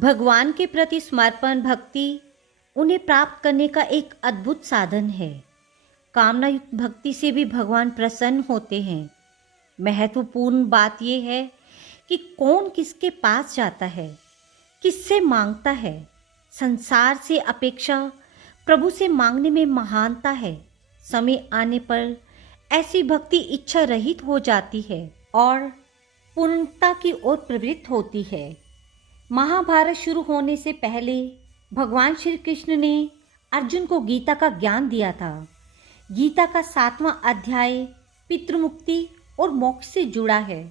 भगवान के प्रति समर्पण भक्ति उन्हें प्राप्त करने का एक अद्भुत साधन है। कामना युक्त भक्ति से भी भगवान प्रसन्न होते हैं। महत्वपूर्ण बात यह है कि कौन किसके पास जाता है, किससे मांगता है। संसार से अपेक्षा प्रभु से मांगने में महानता है। समय आने पर ऐसी भक्ति इच्छा रहित हो जाती है और पूर्णता की ओर प्रवृत्त होती है। महाभारत शुरू होने से पहले भगवान श्री कृष्ण ने अर्जुन को गीता का ज्ञान दिया था। गीता का 7वां अध्याय पितृमुक्ति और मोक्ष से जुड़ा है।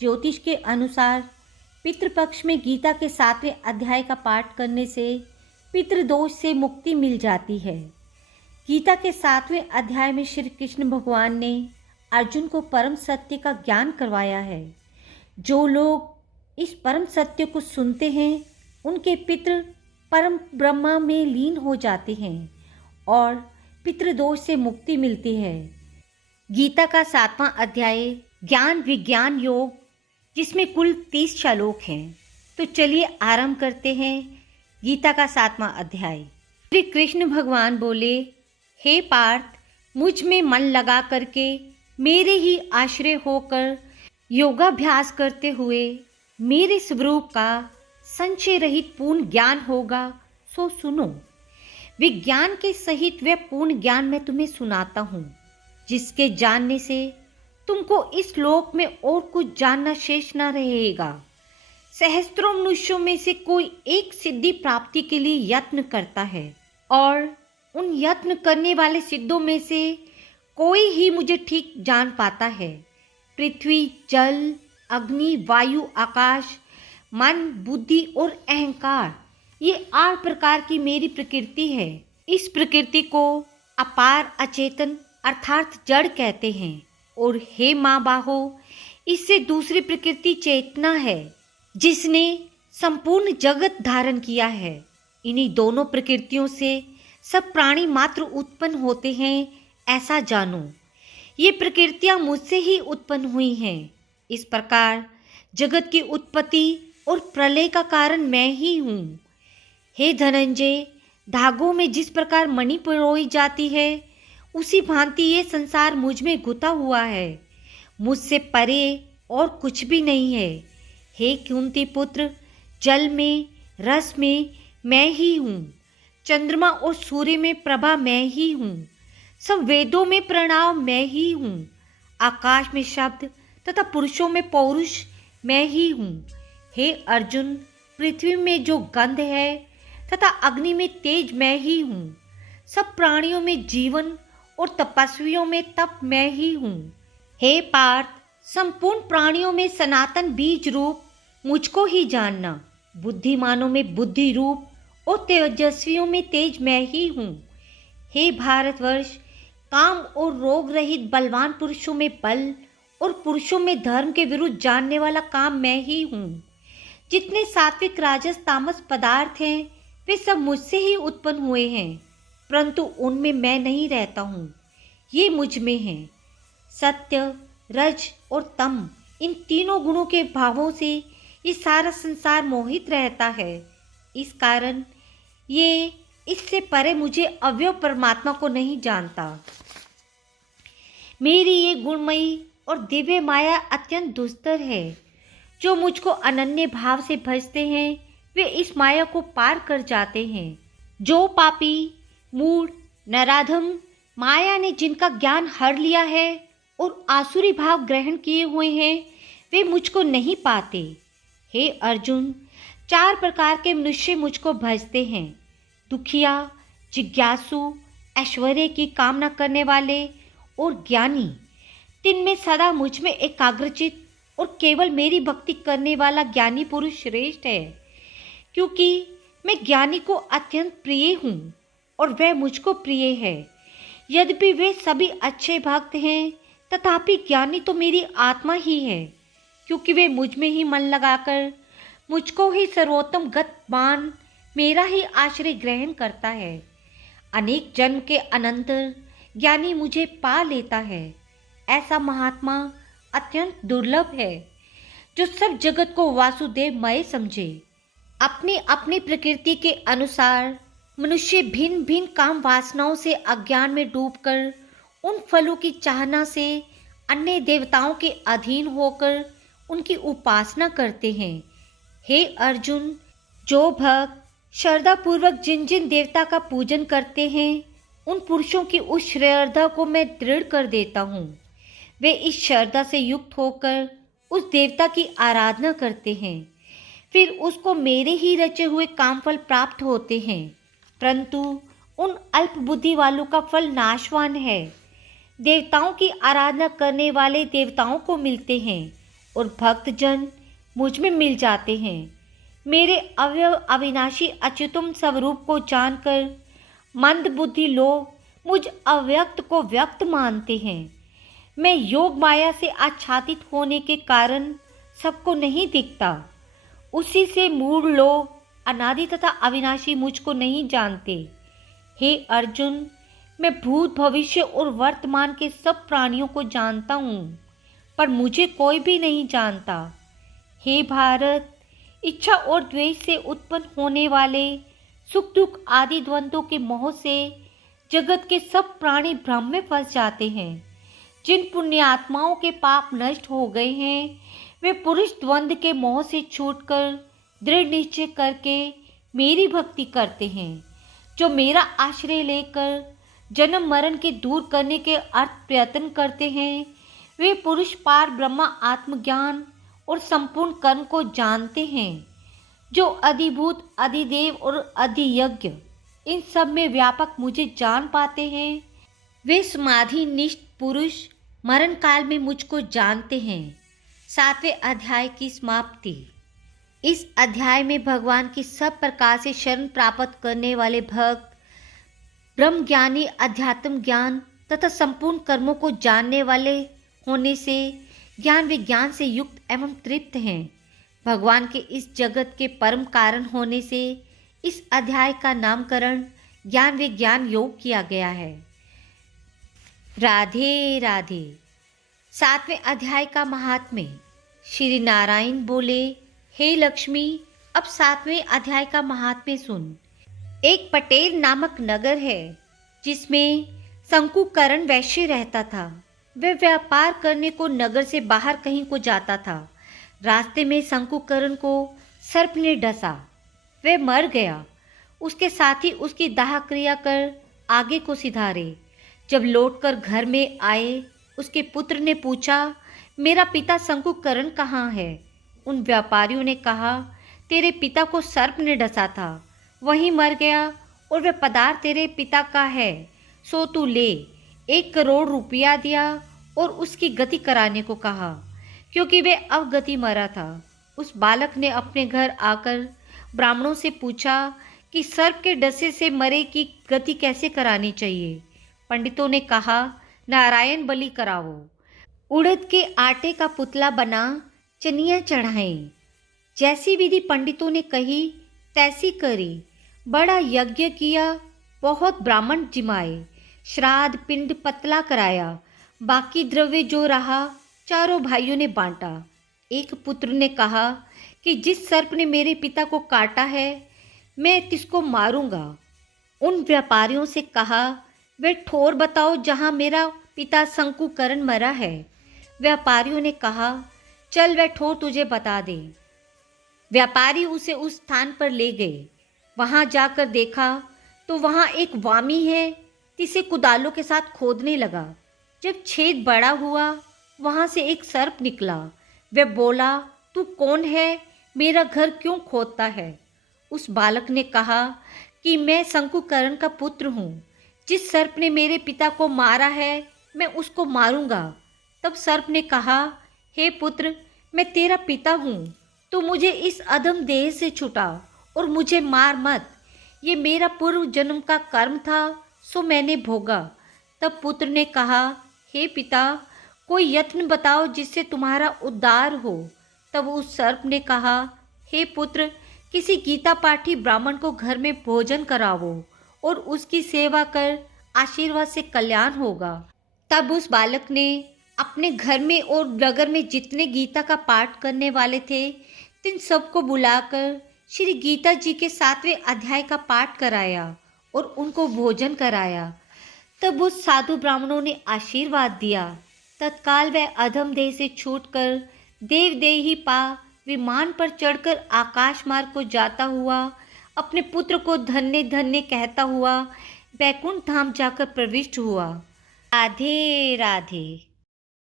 ज्योतिष के अनुसार पितृपक्ष में गीता के 7वें अध्याय का पाठ करने से पितृदोष से मुक्ति मिल जाती है। गीता के 7वें अध्याय में श्री कृष्ण भगवान ने अर्जुन को परम सत्य का ज्ञान करवाया है। जो लोग इस परम सत्य को सुनते हैं उनके पितृ परम ब्रह्मा में लीन हो जाते हैं और पितृदोष से मुक्ति मिलती है। गीता का 7वां अध्याय ज्ञान विज्ञान योग, जिसमें कुल 30 श्लोक हैं। तो चलिए आरंभ करते हैं गीता का 7वां अध्याय। श्री कृष्ण भगवान बोले, हे पार्थ, मुझ में मन लगा करके मेरे ही आश्रय होकर योगाभ्यास करते हुए मेरे स्वरूप का संशय रहित पूर्ण ज्ञान होगा। सो सुनो। विज्ञान के सहित वह पूर्ण ज्ञान मैं तुम्हें सुनाता हूँ, जिसके जानने से तुमको इस लोक में और कुछ जानना शेष न रहेगा। सहस्त्रों मनुष्यों में से कोई एक सिद्धि प्राप्ति के लिए यत्न करता है और उन यत्न करने वाले सिद्धों में से कोई ही मुझे ठीक जान पाता है। पृथ्वी, जल, अग्नि, वायु, आकाश, मन, बुद्धि और अहंकार, ये 8 प्रकार की मेरी प्रकृति है। इस प्रकृति को अपार अचेतन अर्थात जड़ कहते हैं। और हे माँ बाहो, इससे दूसरी प्रकृति चेतना है, जिसने संपूर्ण जगत धारण किया है। इन्हीं दोनों प्रकृतियों से सब प्राणी मात्र उत्पन्न होते हैं, ऐसा जानो। ये प्रकृतियां मुझसे ही उत्पन्न हुई हैं। इस प्रकार जगत की उत्पत्ति और प्रलय का कारण मैं ही हूँ। हे धनंजय, धागों में जिस प्रकार मणि पिरोई जाती है, उसी भांति ये संसार मुझ में घुटा हुआ है। मुझसे परे और कुछ भी नहीं है। हे कुंती पुत्र, जल में, रस में मैं ही हूँ। चंद्रमा और सूर्य में प्रभा मैं ही हूँ। सब वेदों में प्रणव मैं ही हूँ। आकाश में शब्द तथा पुरुषों में पौरुष मैं ही हूँ। हे अर्जुन, पृथ्वी में जो गंध है तथा अग्नि में तेज मैं ही हूँ। सब प्राणियों में जीवन और तपस्वियों में तप मैं ही हूँ। हे पार्थ, संपूर्ण प्राणियों में सनातन बीज रूप मुझको ही जानना। बुद्धिमानों में बुद्धि रूप और तेजस्वियों में तेज मैं ही हूँ। हे भारतवर्ष, काम और रोग रहित बलवान पुरुषों में बल और पुरुषों में धर्म के विरुद्ध जानने वाला काम मैं ही हूँ। जितने सात्विक राजस तामस पदार्थ हैं, वे सब मुझसे ही उत्पन्न हुए हैं, परंतु उनमें मैं नहीं रहता हूँ। ये मुझ में हैं। सत्य, रज और तम, इन तीनों गुणों के भावों से ये सारा संसार मोहित रहता है। इस कारण ये इससे परे मुझे अव्यय परमात्मा को नहीं जानता। मेरी ये गुणमयी और दिव्य माया अत्यंत दुस्तर है। जो मुझको अनन्य भाव से भजते हैं, वे इस माया को पार कर जाते हैं। जो पापी, मूढ़, नराधम माया ने जिनका ज्ञान हर लिया है और आसुरी भाव ग्रहण किए हुए हैं, वे मुझको नहीं पाते। हे अर्जुन, 4 प्रकार के मनुष्य मुझको भजते हैं। दुखिया, जिज्ञासु, ऐश्वर्य की कामना करने वाले और ज्ञानी। 3 में सदा मुझ में एकाग्रचित और केवल मेरी भक्ति करने वाला ज्ञानी पुरुष श्रेष्ठ है, क्योंकि मैं ज्ञानी को अत्यंत प्रिय हूँ और वह मुझको प्रिय है। यद्यपि वे सभी अच्छे भक्त हैं, तथापि ज्ञानी तो मेरी आत्मा ही है, क्योंकि वे मुझ में ही मन लगाकर मुझको ही सर्वोत्तम गत मान मेरा ही आश्रय ग्रहण करता है। अनेक जन्म के अनंतर ज्ञानी मुझे पा लेता है। ऐसा महात्मा अत्यंत दुर्लभ है, जो सब जगत को वासुदेवमय समझे। अपनी अपनी प्रकृति के अनुसार मनुष्य भिन्न भिन्न काम वासनाओं से अज्ञान में डूबकर उन फलों की चाहना से अन्य देवताओं के अधीन होकर उनकी उपासना करते हैं। हे अर्जुन, जो भक्त श्रद्धा पूर्वक जिन जिन देवता का पूजन करते हैं उन पुरुषों की उस श्रद्धा को मैं दृढ़ कर देता हूँ। वे इस श्रद्धा से युक्त होकर उस देवता की आराधना करते हैं, फिर उसको मेरे ही रचे हुए कामफल प्राप्त होते हैं। परंतु उन अल्प बुद्धि वालों का फल नाशवान है। देवताओं की आराधना करने वाले देवताओं को मिलते हैं और भक्तजन मुझ में मिल जाते हैं। मेरे अव्यय अविनाशी अच्युतम स्वरूप को जानकर मंद बुद्धि लोग मुझ अव्यक्त को व्यक्त मानते हैं। मैं योग माया से आच्छादित होने के कारण सबको नहीं दिखता। उसी से मूढ़ लोग अनादि तथा अविनाशी मुझको नहीं जानते। हे अर्जुन, मैं भूत भविष्य और वर्तमान के सब प्राणियों को जानता हूँ, पर मुझे कोई भी नहीं जानता। हे भारत, इच्छा और द्वेष से उत्पन्न होने वाले सुख दुख आदि द्वंद्वों के मोह से जगत के सब प्राणी भ्रम में फंस जाते हैं। जिन पुण्यात्माओं के पाप नष्ट हो गए हैं वे पुरुष द्वंद्व के मोह से छूटकर दृढ़ निश्चय करके मेरी भक्ति करते हैं। जो मेरा आश्रय लेकर जन्म मरण के दूर करने के अर्थ प्रयत्न करते हैं वे पुरुष पार ब्रह्मा आत्मज्ञान और संपूर्ण कर्म को जानते हैं। जो अधिभूत अधिदेव और अधियज्ञ इन सब में व्यापक मुझे जान पाते हैं वे समाधि निष्ठ पुरुष मरण काल में मुझको जानते हैं। 7वें अध्याय की समाप्ति। इस अध्याय में भगवान की सब प्रकार से शरण प्राप्त करने वाले भक्त ब्रह्म ज्ञानी अध्यात्म ज्ञान तथा संपूर्ण कर्मों को जानने वाले होने से ज्ञान विज्ञान से युक्त एवं तृप्त हैं। भगवान के इस जगत के परम कारण होने से इस अध्याय का नामकरण ज्ञान विज्ञान योग किया गया है। राधे राधे। 7वें अध्याय का महात्म्य। श्री नारायण बोले, हे लक्ष्मी, अब 7वें अध्याय का महात्म्य सुन। एक पटेल नामक नगर है जिसमें शंकुकरण वैश्य रहता था। वह व्यापार करने को नगर से बाहर कहीं को जाता था। रास्ते में शंकुकरण को सर्प ने डसा, वह मर गया। उसके साथी उसकी दाह क्रिया कर आगे को सिधारे। जब लौटकर घर में आए उसके पुत्र ने पूछा, मेरा पिता शंकुकरण कहाँ है? उन व्यापारियों ने कहा, तेरे पिता को सर्प ने डसा था, वहीं मर गया और वह पदार्थ तेरे पिता का है, सो तू ले। 1 करोड़ रुपया दिया और उसकी गति कराने को कहा, क्योंकि वह अवगति मरा था। उस बालक ने अपने घर आकर ब्राह्मणों से पूछा कि सर्प के डसे से मरे की गति कैसे करानी चाहिए। पंडितों ने कहा, नारायण बलि कराओ। उड़द के आटे का पुतला बना चनिया चढ़ाएं। जैसी विधि पंडितों ने कही तैसी करी। बड़ा यज्ञ किया, बहुत ब्राह्मण जिमाए, श्राद्ध पिंड पतला कराया। बाकी द्रव्य जो रहा चारों भाइयों ने बांटा। एक पुत्र ने कहा कि जिस सर्प ने मेरे पिता को काटा है मैं तिसको मारूंगा। उन व्यापारियों से कहा, वे ठोर बताओ जहां मेरा पिता शंकुकरण मरा है। व्यापारियों ने कहा, चल वह ठोर तुझे बता दे। व्यापारी उसे उस स्थान पर ले गए। वहां जाकर देखा तो वहां एक वामी है, तिसे कुदालों के साथ खोदने लगा। जब छेद बड़ा हुआ वहां से एक सर्प निकला। वह बोला, तू कौन है, मेरा घर क्यों खोदता है? उस बालक ने कहा कि मैं शंकुकरण का पुत्र हूँ। जिस सर्प ने मेरे पिता को मारा है मैं उसको मारूंगा। तब सर्प ने कहा, हे पुत्र, मैं तेरा पिता हूँ, तू मुझे इस अधम देह से छुटा और मुझे मार मत। ये मेरा पूर्व जन्म का कर्म था, सो मैंने भोगा। तब पुत्र ने कहा, हे पिता, कोई यत्न बताओ जिससे तुम्हारा उद्धार हो। तब उस सर्प ने कहा, हे पुत्र, किसी गीता पाठी ब्राह्मण को घर में भोजन करावो और उसकी सेवा कर, आशीर्वाद से कल्याण होगा। तब उस बालक ने अपने घर में और नगर में जितने गीता का पाठ करने वाले थे तिन सबको बुलाकर श्री गीता जी के 7वें अध्याय का पाठ कराया और उनको भोजन कराया। तब उस साधु ब्राह्मणों ने आशीर्वाद दिया। तत्काल वह अधम देह से छूटकर देवदेही पा विमान पर चढ़कर आकाश मार्ग को जाता हुआ अपने पुत्र को धन्य धन्य कहता हुआ बैकुंठ धाम जाकर प्रविष्ट हुआ। राधे राधे।